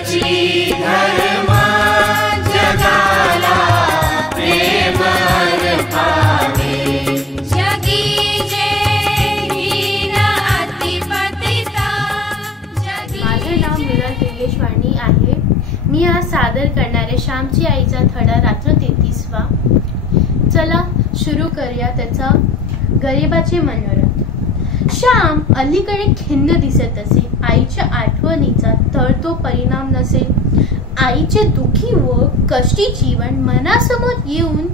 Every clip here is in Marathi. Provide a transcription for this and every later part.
मी आज सादर करणारे श्यामची आईचा धडा रात्र 33वा। चला सुरू करूया त्याचा गरिबाचे मनोरथ। श्याम अलीकडे खिन्न दिसत असे। आईच्या आठवणीचा तर तो परिणाम नसेल। आईचे दुखी व कष्टी जीवन मनासमोर येऊन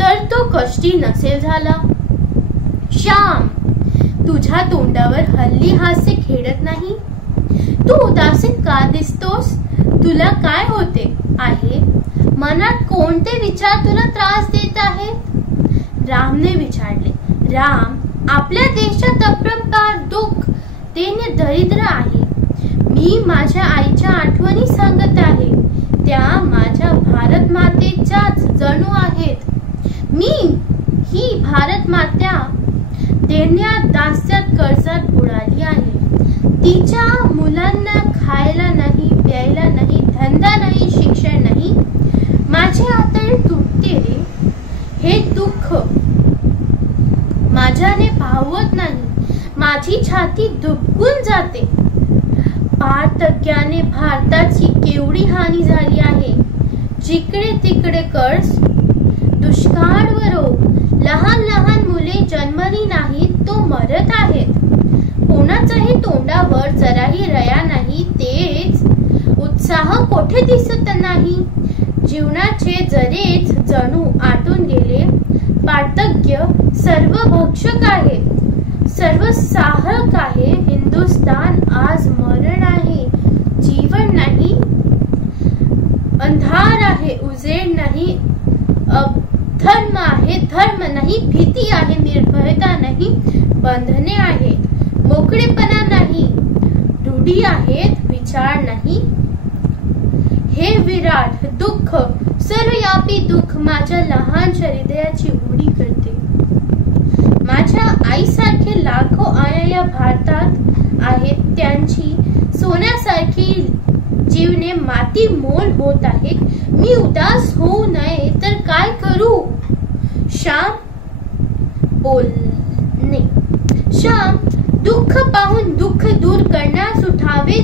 तर तो कष्टी नसेल झाला। श्याम, तुझ्या तोंडावर हल्ली हास्य खेळत नाही। तू उदासीन का दिसतोस? तुला काय होते आहे? मनात कोणते विचार तुला त्रास देत आहेत? रामने विचारले। राम, आपल्या देशात अपरंपार दुःख देणे दरिद्र आहे। मी माझ्या आईच्या आठवणी सांगत आहे। त्या माझ्या भारत मातेच्याच जणू आहेत। मी ही भारत माता देण्यात दास्यात कर्जात बुडाली आहे। तिच्या मुलांना खायला नाही, प्यायला नाही, धंदा नाही, शिक्षण नाही। माझे आतडे तुटते। हे दुःख माझ्याने पाहवत नाही। माझी छाती दुबकून जाते। पातक्याने भारताची केवढी हानी झाली आहे। जिकडे तिकडे कर्ज, दुष्काळ व रोग। लहान लहान मुले जन्मली नाहीत तो मरत आहेत। कोणाचाही तोंडावर जराही रया नाही। तेच उत्साह कोठे दिसत नाही। जीवनाचे जरेच जणू आटून गेले। पार्थक्य सर्व भक्षक आहे, सर्व साहक आहे। हिंदुस्तान आज मरण आहे, जीवन नाही। अंधार आहे, उजेड नाही। धर्म आहे, धर्म नाही। भीती आहे, निर्भयता नाही। बंधने आहेत, मोकळेपणा नाही। रूढी आहेत, विचार नाही। हे विराट दुःख, सर्वव्यापी दुःख माझ्या लहान हृदयाची उडी करते। माझ्या आईसारखे लाखो आया या भारतात आहेत। त्यांची सोन्यासारखी जीवने माती मोल होत आहेत। मी उदास होऊ नये तर काय करू? श्याम बोलणे। श्याम, दुःख पाहून दुःख दूर करण्यास उठावे।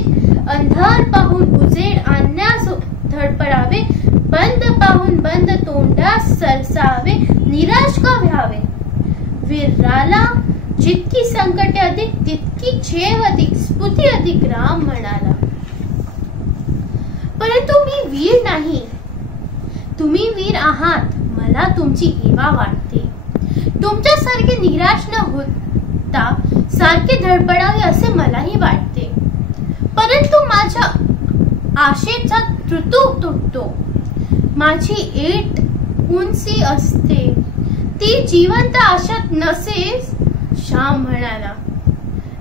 अंधार पाहून उजेड आणण्यास धडपडावे। बंद पाहून बंद तोंडास सरसावे। निराश का व्हावे? वीराला जितकी संकटे अधिक तितकी छेव अधिक, स्फूर्ती अधिक, राम म्हणाला। परंतु मी वीर नाही। तुम्ही वीर आहात। मला तुमची हेवा वाटते। तुमच्यासारखे निराश न होता सारखे धडपडावे असे मलाही वाटते। परंतु माझ्या आशेचा ऋतू तुटतो। माझी ऐट उंची असते, ती जिवंत आशात नसेच। श्याम म्हणाला।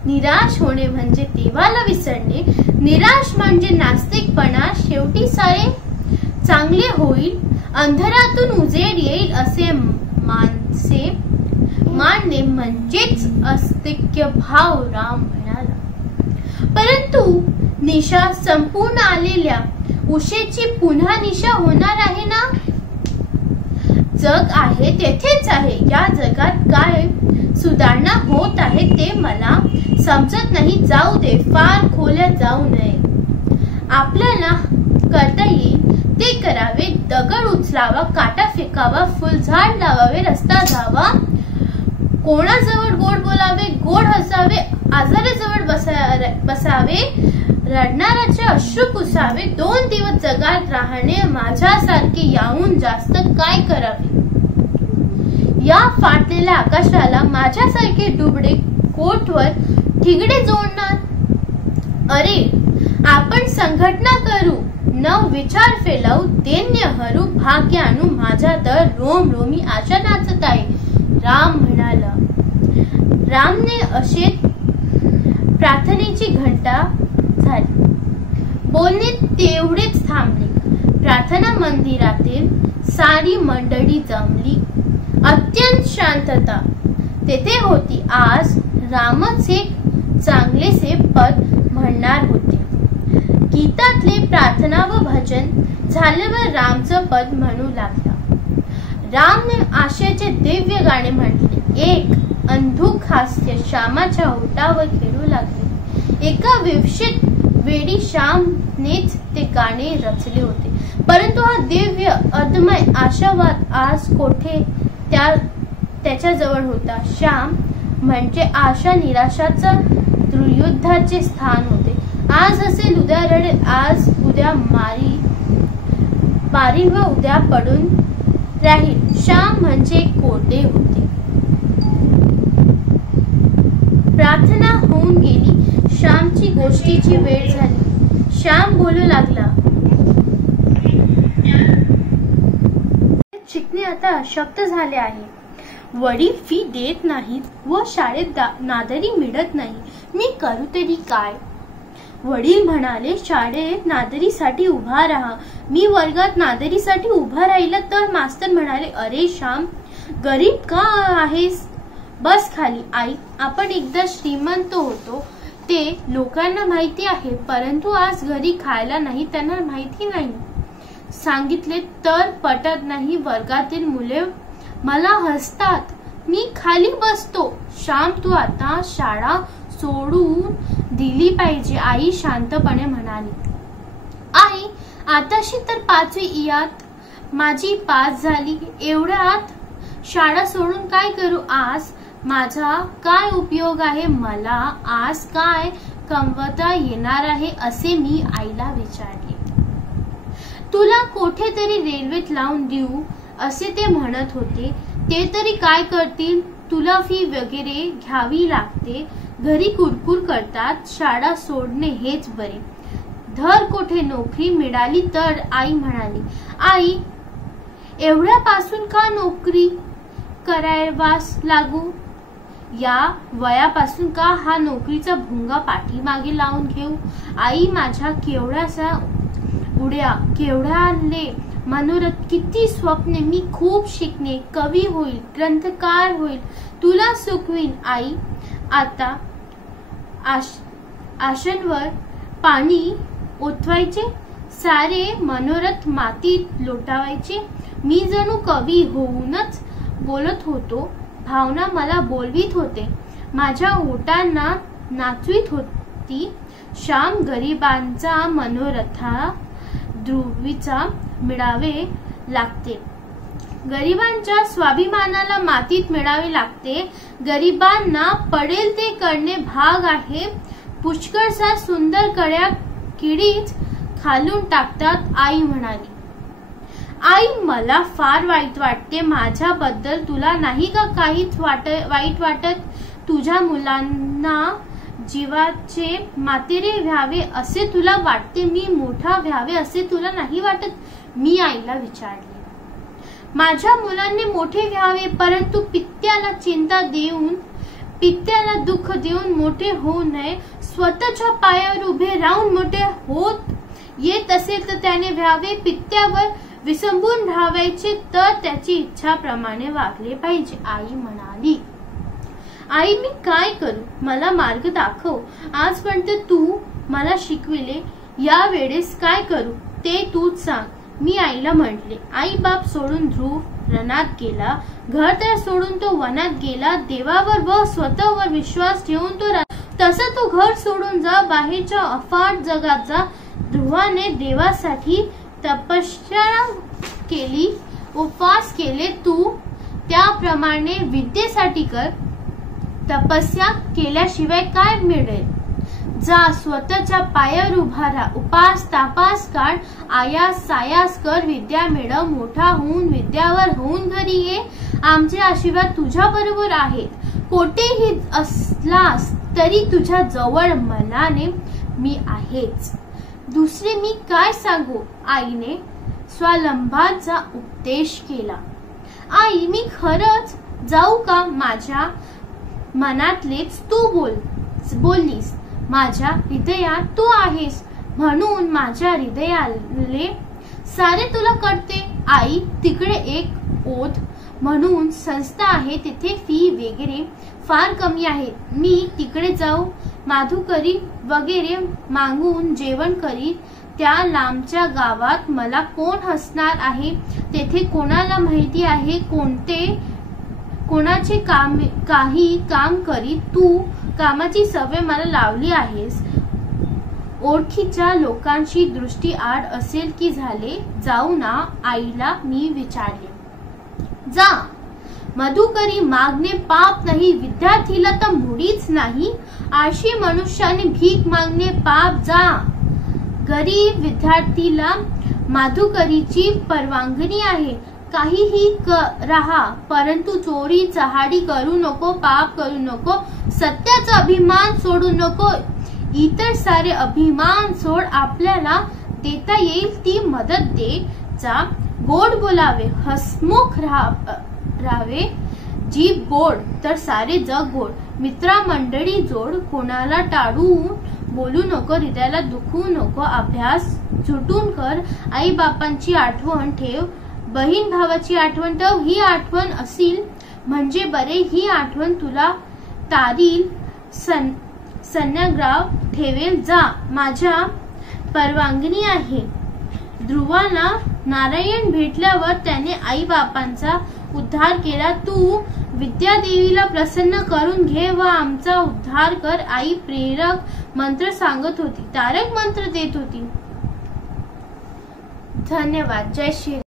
निराश होणे म्हणजे देवाला विसरणे। निराश म्हणजे नास्तिकपणा। शेवटी सारे चांगले होईल, अंधारातून उजेड येईल असे मानसे मानणे म्हणजेच अस्तिक्य भाव, राम म्हणाला। परंतु निशा संपूर्ण आलेल्या उशेची पुन्हा निशा होणार आहे ना? जग आहे तेथेच आहे। या जगात काय सुधारणा होत आहे ते मला समजत नाही। जाऊ दे, फार खोल्यात जाऊ नये। आपल्याला करता येईल ते करावे। दगड उचलावा, काटा फेकावा, फुलझाड लावावे, रस्ता जावा, कोणाजवळ गोड बोलावे, गोड हसावे, आजाराजवळ बसावे, रडणाऱ्याचे अश्रू पुसावे। 2 दिवस जगात राहणे माझ्यासारखे याहून जास्त काय करावे? या फाटलेल्या आकाशाला माझ्यासारखे डुबडे कोटवर ठिगडे जोडणार? अरे, आपण संघटना करू, नव विचार फैलावू, दैन्य हरू, भाग्य आणू। माझा दर रोम रोमी आशा नाचत आहे, राम म्हणाला। रामने असे प्रार्थनेची घंटा झाली। बोलणे तेवढेच थांबले। प्रार्थना मंदिरातील सारी मंडळी जमली। अत्यंत शांतता तेथे होती। आज रामच एक चांगलेसे पद म्हणणार होते। गीतातले प्रार्थना व भजन झाल्यावर रामचं पद म्हणू लागला. रामने आशेचे दिव्य गाणे म्हटले. एक अंधुक हास्य श्यामाच्या ओठावर खेळू लागले. एका विवशित वेळी श्यामनेच ते गाणे रचले होते. परंतु हा दिव्य अदमय आशावाद आज कोठे त्याच्या जवळ होता. श्याम म्हणजे आशा निराशाचं युद्धाचे स्थान होते. आज हसेल उद्या रडेल, आज उद्या मारी व उद्या पडून राहील. श्याम म्हणजे कोरडे होते. प्रार्थना होऊन गेली. श्यामची गोष्टीची वेळ झाली. श्याम बोलू लागला. शिकणे आता अशक्य झाले आहे. वडील फी देत नाहीत व शाळेत नादरी मिळत नाही. मी करू तरी काय? वडील म्हणाले, शाळेत नादरीसाठी उभा राहा. मी वर्गात नादरीसाठी उभा राहिला तर मास्तर म्हणाले, अरे श्याम, गरीब का आहेस? बस खाली. आई, आपण एकदा श्रीमंत होतो ते लोकांना माहिती आहे, परंतु आज घरी खायला नाही त्यांना माहिती नाही. सांगितले तर पटत नाही. वर्गातील मुले मला हसतात. मी खाली बसतो. श्याम, तू आता शाळा सोडून दिली पाहिजे. आई शांतपणे म्हणाली. आई, आताशी तर 5वी इयत्ता माझी पास झाली. एवढ्यात शाळा सोडून काय करू? आज माझा काय उपयोग आहे? मला आज काय कमवता येणार आहे? असे मी आईला विचारले. तुला कुठेतरी रेल्वेत लावून देऊ असे ते म्हणत होते. ते तरी काय करतील? तुला फी वगैरे घ्यावी लागते. घरी कुरकुर करतात. शाळा सोडणे हेच बरे. धर कोठे नोकरी मिळाली तर. आई म्हणाली. आई, एवढ्यापासून का नोकरी करावास लागू? या वयापासून का हा नोकरीचा भुंगा पाठीमागे लावून घेऊ? आई, माझ्या केवढ्याले मनोरथ, किती स्वप्ने. मी खूप शिकणे, कवी होईल, ग्रंथकार होईल, तुला सुखवीन. आई, आता आशांवर पाणी ओतवायचे, सारे मनोरथ मातीत लोटावायचे. मी जणू कवी होऊनच बोलत होतो. भावना मला बोलवीत होते, माझ्या ओठांना नाचवीत होती. श्याम, गरिबांचा मनोरथा ध्रुवीचा मिळावे लागते. गरिबांच्या स्वाभिमानाला मातीत मिळावे लागते. गरिबांना पडेल ते करणे भाग आहे. पुष्कळसा सुंदर कड्या किडीच खालून टाकतात. आई म्हणाली. आई, मला फार वाईट वाटते. माझ्याबद्दल तुला नाही का काहीच वाईट वाटत? तुझ्या मुलांना जीवाचे मातेरे व्हावे असे तुला वाटते. मी मोठा व्हावे असे तुला नाही वाटत? मी आईला विचारले. माझ्या मुलांनी मोठे व्हावे, परंतु पित्याला चिंता देऊन, पित्याला दुःख देऊन मोठे होऊ नये. स्वतःच्या पायावर उभे राहून मोठे होत येत असेल तर त्याने व्हावे. पित्यावर विसंबून राहायचे तर त्याची इच्छाप्रमाणे वागले पाहिजे. आई म्हणाली. आई, मी काय करू? मला मार्ग दाखव. आजपर्यंत तू मला शिकविले, या वेळेस काय करू ते तूच सांग. मी आईला म्हटले. आई बाप सोडून ध्रुव रणात गेला. घर तर सोडून तो वनात गेला. देवावर व स्वतःवर विश्वास ठेवून तो तसा तो घर सोडून जा, बाहेरच्या अफाट जगात जा. ध्रुवाने देवासाठी तपश्चर्या केली, उपवास केले. तू त्याप्रमाणे विद्येसाठी कर. तपस्या केल्याशिवाय काय मिळेल? जा, स्वतःच्या पायावर उभा राहा. उपास तापास काढ, आयास सायास कर, विद्या मिळव. मोठा होऊन विद्यावर होऊन घरी ये. आमचे आशीर्वाद तुझ्या बरोबर आहेत. कोठेही असलास तरी तुझ्या जवळ मनाने मी आहेच. दुसरे मी काय सांगू? आईने स्वावलंबाचा उपदेश केला. आई, मी खरंच जाऊ का? माझ्या मनातलेच तू बोललीस. माझ्या हृदयात तू आहेस म्हणून माझ्या हृदयाले सारे तुला कळते. आई, तिकडे एक ओध म्हणून संस्था आहे, तिथे फी वगैरे फार कमी आहे. मी तिकडे जाऊ माधुकरी वगैरे मागून जेवण करीत. त्या लांबच्या गावात मला कोण हसणार आहे? तेथे कोणाला माहिती आहे कोणाचे काही काम करीत? तू कामाची सवय मला लावली आहेस. ओळखीच्या लोकांची दृष्टी आड असेल की झाले? जाऊ ना, आईला मी विचारले. जा. मधुकरी मागणे पाप नाही, विद्यार्थीला तर मुळीच नाही. आळशी मनुष्याने भीक मागणे पाप. जा. गरीब विद्यार्थीला माधुकरीची परवानगी आहे. काहीही राहा, परंतु चोरी चहाडी करू नको, पाप करू नको, सत्याचा अभिमान सोडू नको. इतर सारे अभिमान सोड. आपल्याला देता येईल ती मदत दे. जा. गोड बोलावे, हसमुख राहावे. जीभ गोड तर सारे जग गोड. मित्रमंडळी जोड, कोणाला टाळून बोलू नको, हृदयाला दुखवू नको. अभ्यास झुटून कर. आई बापांची आठवण ठेव, बहीण भावाची आठवण ठेव. ही आठवण असेल म्हणजे बरे, ही आठवण तुला तारील सन्याग्राव ठेवेल. जा. माझ्या परवानगी आहे. ध्रुवाला नारायण भेटल्यावर त्याने आई बापांचा उद्धार केला. तू विद्यादेवीला प्रसन्न करून घे व आमचा उद्धार कर. आई प्रेरक मंत्र सांगत होती, तारक मंत्र देत होती. धन्यवाद. जय श्री राम.